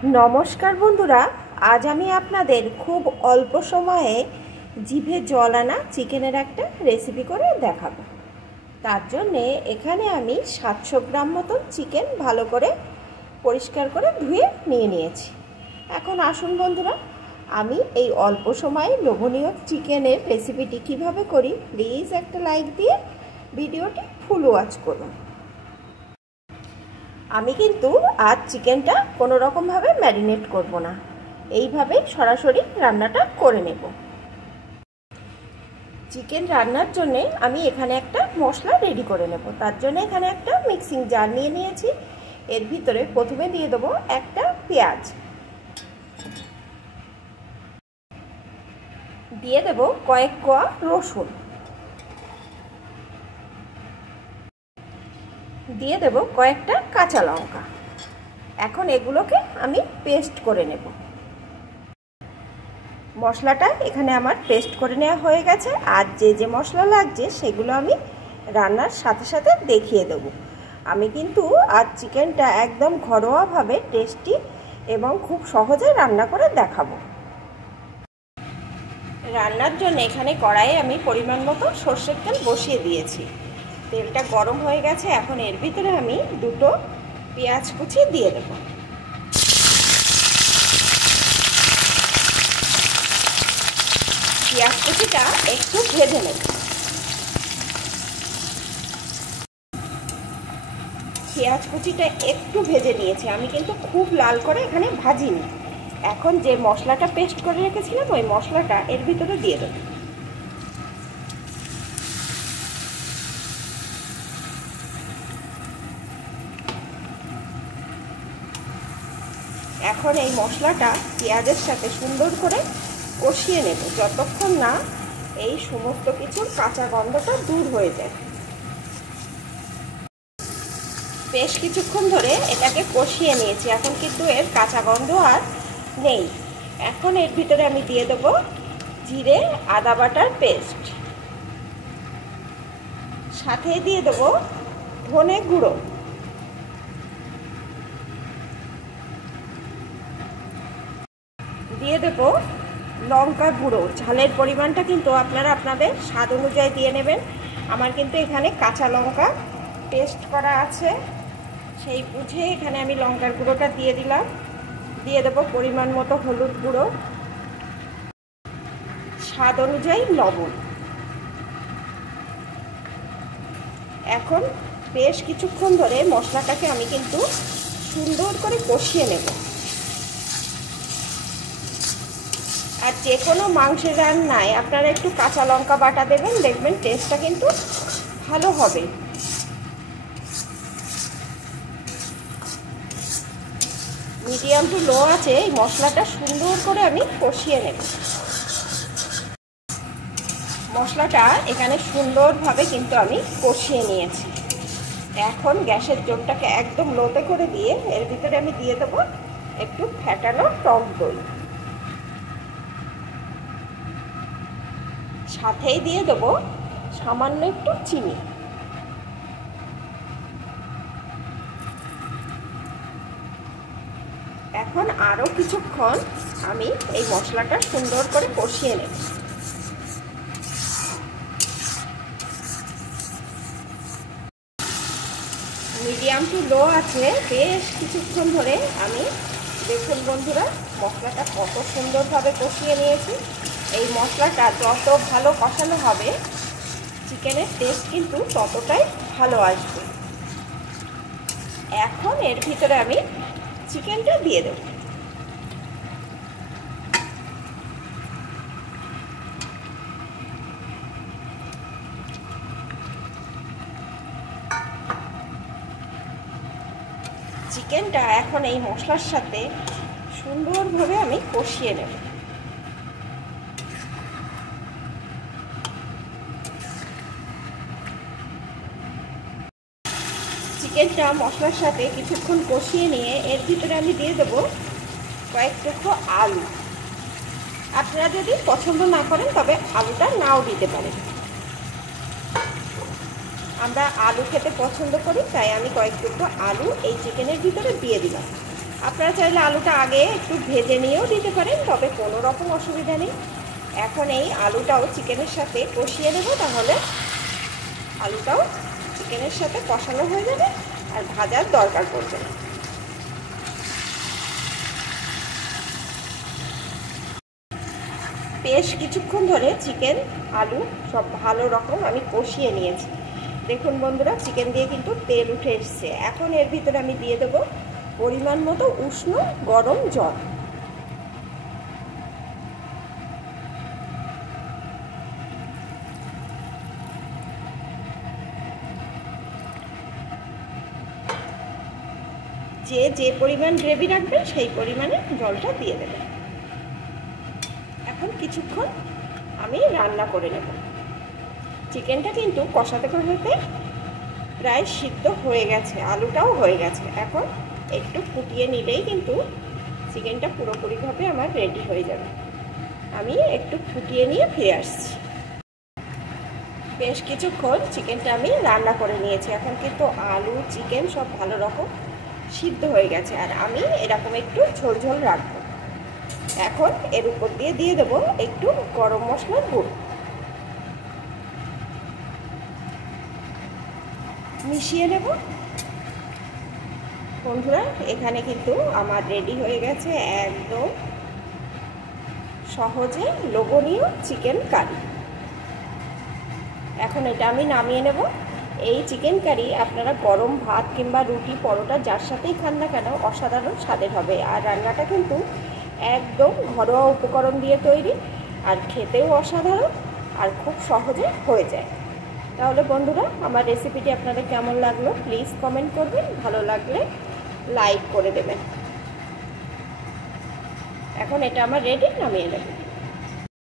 নমস্কার বন্ধুরা, আজ আমি আপনাদের খুব অল্প সময়ে জিভে জল আনা চিকেনের একটা রেসিপি করে দেখাবো। তার জন্যে এখানে আমি 700 গ্রাম মতন চিকেন ভালো করে পরিষ্কার করে ধুয়ে নিয়েছি। এখন আসুন বন্ধুরা, আমি এই অল্প সময়ে লোভনীয় চিকেনের রেসিপিটি কিভাবে করি প্লিজ একটা লাইক দিয়ে ভিডিওটি ফুল ওয়াচ করুন। আমি কিন্তু আজ চিকেনটা কোনো রকমভাবে ম্যারিনেট করব না, এইভাবে সরাসরি রান্নাটা করে নেব। চিকেন রান্নার জন্য আমি এখানে একটা মশলা রেডি করে নেব। তার জন্য এখানে একটা মিক্সিং জার নিয়ে নিয়েছি। এর ভিতরে প্রথমে দিয়ে দেবো একটা পেঁয়াজ, দিয়ে দেবো কয়েক কোয়া রসুন, দিয়ে দেব কয়েকটা কাঁচা লঙ্কা। এখন এগুলোকে আমি পেস্ট করে নেব। মশলাটা এখানে আমার পেস্ট করে নেওয়া হয়ে গেছে। আর যে মশলা লাগছে সেগুলো আমি রান্নার সাথে সাথে দেখিয়ে দেব। আমি কিন্তু আজ চিকেনটা একদম ঘরোয়াভাবে টেস্টি এবং খুব সহজে রান্না করে দেখাবো। রান্নার জন্য এখানে কড়াইয়ে আমি পরিমাণ মতো সরষের তেল বসিয়ে দিয়েছি। তেলটা গরম হয়ে গেছে। এখন এর ভিতরে আমি দুটো পেঁয়াজ কুচি দিয়ে দেব। পেঁয়াজ কুচিটা একটু ভেজে নেব। পেঁয়াজ কুচিটা একটু ভেজে নিয়েছি, আমি কিন্তু খুব লাল করে এখানে ভাজিনি। এখন যে মশলাটা পেস্ট করে রেখেছিলাম ওই মশলাটা এর ভিতরে দিয়ে দেব। এখন এই মশলাটা পেঁয়াজের সাথে সুন্দর করে কষিয়ে নেব যতক্ষণ না এই সমস্ত কিছুর কাঁচা গন্ধটা দূর হয়ে যায়। বেশ কিছুক্ষণ ধরে এটাকে কষিয়ে নিয়েছি, এখন কিন্তু এর কাঁচা গন্ধ আর নেই। এখন এর ভিতরে আমি দিয়ে দেব জিরে আদা বাটার পেস্ট, সাথে দিয়ে দেব ধনে গুঁড়ো, দিয়ে দেব লঙ্কা গুঁড়ো। ঝালের পরিমাণটা কিন্তু আপনারা আপনাদের স্বাদ অনুযায়ী দিয়ে নেবেন। আমার কিন্তু এখানে কাঁচা লঙ্কা পেস্ট করা আছে, সেই বুঝে এখানে আমি লঙ্কার গুঁড়োটা দিয়ে দিলাম। দিয়ে দেব পরিমাণ মতো হলুদ গুঁড়ো, স্বাদ অনুযায়ী লবণ। এখন বেশ কিছুক্ষণ ধরে মশলাটাকে আমি কিন্তু সুন্দর করে কষিয়ে নেব। আর যে কোনো মাংসের রান্নায় আপনারা একটু কাঁচা লঙ্কা বাটা দেবেন, দেখবেন টেস্টটা কিন্তু ভালো হবে। মিডিয়াম টু লো আছে এই মশলাটা সুন্দর করে আমি কষিয়ে নেব। মশলাটা এখানে সুন্দরভাবে কিন্তু আমি কষিয়ে নিয়েছি। এখন গ্যাসের জোরটাকে একদম লোতে করে দিয়ে এর ভিতরে আমি দিয়ে দেবো একটু ফ্যাটানো টক দই, সাথেই দিয়ে দেবো সামান্য একটু চিনি। এখন আরও কিছুক্ষণ আমি এই মশলাটা সুন্দর করে কষিয়ে নেব। মিডিয়াম টু লো আছে বেশ কিছুক্ষণ ধরে আমি, দেখুন বন্ধুরা মশলাটা কত সুন্দরভাবে কষিয়ে নিয়েছি। এই মশলাটা যত ভালো কষানো হবে চিকেনের টেস্ট কিন্তু ততটাই ভালো আসবে। এখন এর ভিতরে আমি চিকেনটা দিয়ে দেব। চিকেনটা এখন এই মশলার সাথে সুন্দরভাবে আমি কষিয়ে নেব। চিকেনটা মশলার সাথে কিছুক্ষণ কষিয়ে নিয়ে এর ভিতরে আমি দিয়ে দেবো কয়েক টুকরো আলু। আপনারা যদি পছন্দ না করেন তবে আলুটা নাও দিতে পারেন। আমরা আলু খেতে পছন্দ করি, তাই আমি কয়েক টুকরো আলু এই চিকেনের ভিতরে দিয়ে দিলাম। আপনারা চাইলে আলুটা আগে একটু ভেজে নিয়েও দিতে পারেন, তবে কোনো রকম অসুবিধা নেই। এখন এই আলুটাও চিকেনের সাথে কষিয়ে নেব, তাহলে আলুটাও চিকেনের সাথে কষানো হয়ে যাবে আর ভাজার দরকার পড়বে না। বেশ কিছুক্ষণ ধরে চিকেন আলু সব ভালো রকম আমি কষিয়ে নিয়েছি। দেখুন বন্ধুরা, চিকেন দিয়ে কিন্তু তেল উঠে এসছে। এখন এর ভিতরে আমি দিয়ে দেব পরিমাণ মতো উষ্ণ গরম জল। যে পরিমাণ গ্রেভি রাখবেন সেই পরিমাণে জলটা দিয়ে দেবেন। এখন কিছুক্ষণ আমি রান্না করে নেব। চিকেনটা কিন্তু কষাতে কষাতে প্রায় সিদ্ধ হয়ে গেছে, আলুটাও হয়ে গেছে। এখন একটু ফুটিয়ে নিলেই কিন্তু চিকেনটা পুরোপুরিভাবে আমার রেডি হয়ে যাবে। আমি একটু ফুটিয়ে নিয়ে ফিরে আসছি। বেশ কিছুক্ষণ চিকেনটা আমি রান্না করে নিয়েছি। এখন কিন্তু আলু চিকেন সব ভালো রকম সিদ্ধ হয়ে গেছে, আর আমি এরকম একটু ঝোল ঝোল রাখবো। এখন এর উপর দিয়ে দেবো একটু গরম মশলার গুঁড়ো, মিশিয়ে নেব। বন্ধুরা, এখানে কিন্তু আমার রেডি হয়ে গেছে একদম সহজে লোভনীয় চিকেন কারি। এখন এটা আমি নামিয়ে নেব। এই চিকেন কারি আপনারা গরম ভাত কিংবা রুটি পরোটা যার সাথেই খান না কেন অসাধারণ স্বাদের হবে। আর রান্নাটা কিন্তু একদম ঘরোয়া উপকরণ দিয়ে তৈরি, আর খেতেও অসাধারণ, আর খুব সহজে হয়ে যায়। তাহলে বন্ধুরা, আমার রেসিপিটি আপনাদের কেমন লাগলো প্লিজ কমেন্ট করবেন, ভালো লাগলে লাইক করে দেবেন। এখন এটা আমার রেডি, নামিয়ে নেব।